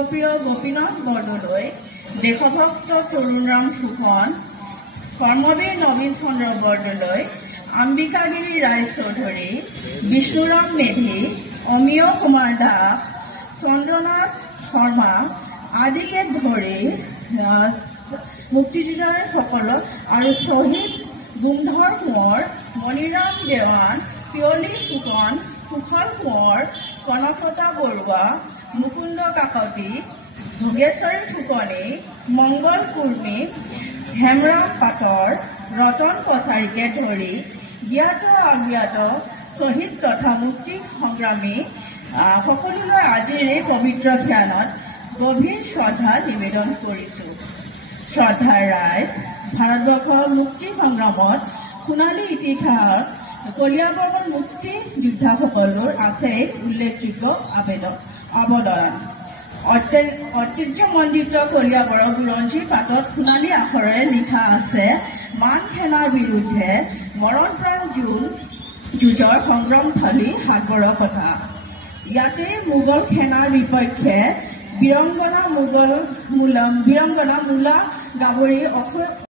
প্ৰিয় গোপীনাথ বৰদলৈ, দেশভক্ত তৰুণৰাম ফুকন, কৰ্মবীৰ নবীন চন্দ্ৰ বৰদলৈ, অম্বিকাগিৰি ৰায়চৌধুৰী, বিষ্ণুৰাম মেধি, অমিয় কুমাৰ দাস, চন্দ্ৰনাথ শৰ্মা আদিকে ধৰি মুক্তিযোদ্ধাসকল আৰু শ্বহীদ গুণধৰ কোঁৱৰ, মণিৰাম দেৱান, পিয়লি ফুকন, কুশল কোঁৱৰ, কনকলতা বৰুৱা, মুকুন্দ কাকতি, ভোগেশ্বৰী ফুকনে, মংগল কুৰ্মী, হেমৰাম পাটৰ, ৰতন কছাৰীকে ধৰি জ্ঞাত অজ্ঞাত শ্বহীদ তথা মুক্তি সংগ্ৰামী সকলোলৈ আজিৰ এই পবিত্ৰ ধ্যানত গভীৰ শ্ৰদ্ধা নিবেদন কৰিছো। শ্ৰদ্ধাৰ ৰাইজ, ভাৰতবৰ্ষৰ মুক্তি সংগ্ৰামত সোণালী ইতিহাস কলিয়াবৰৰ মুক্তি যোদ্ধাসকলৰ আছে উল্লেখযোগ্য অৱদান। ঐতিহ্যমণ্ডিত কলিয়াবৰৰ বুৰঞ্জীৰ পাতত সোণালী আখৰেৰে লিখা আছে মান সেনাৰ বিৰুদ্ধে মৰণপ্ৰাণ যুঁজৰ সংগ্ৰামথলী হাতবৰৰ কথা। ইয়াতে মোগল সেনাৰ বিপক্ষে বীৰংগনা মূলা গাভৰি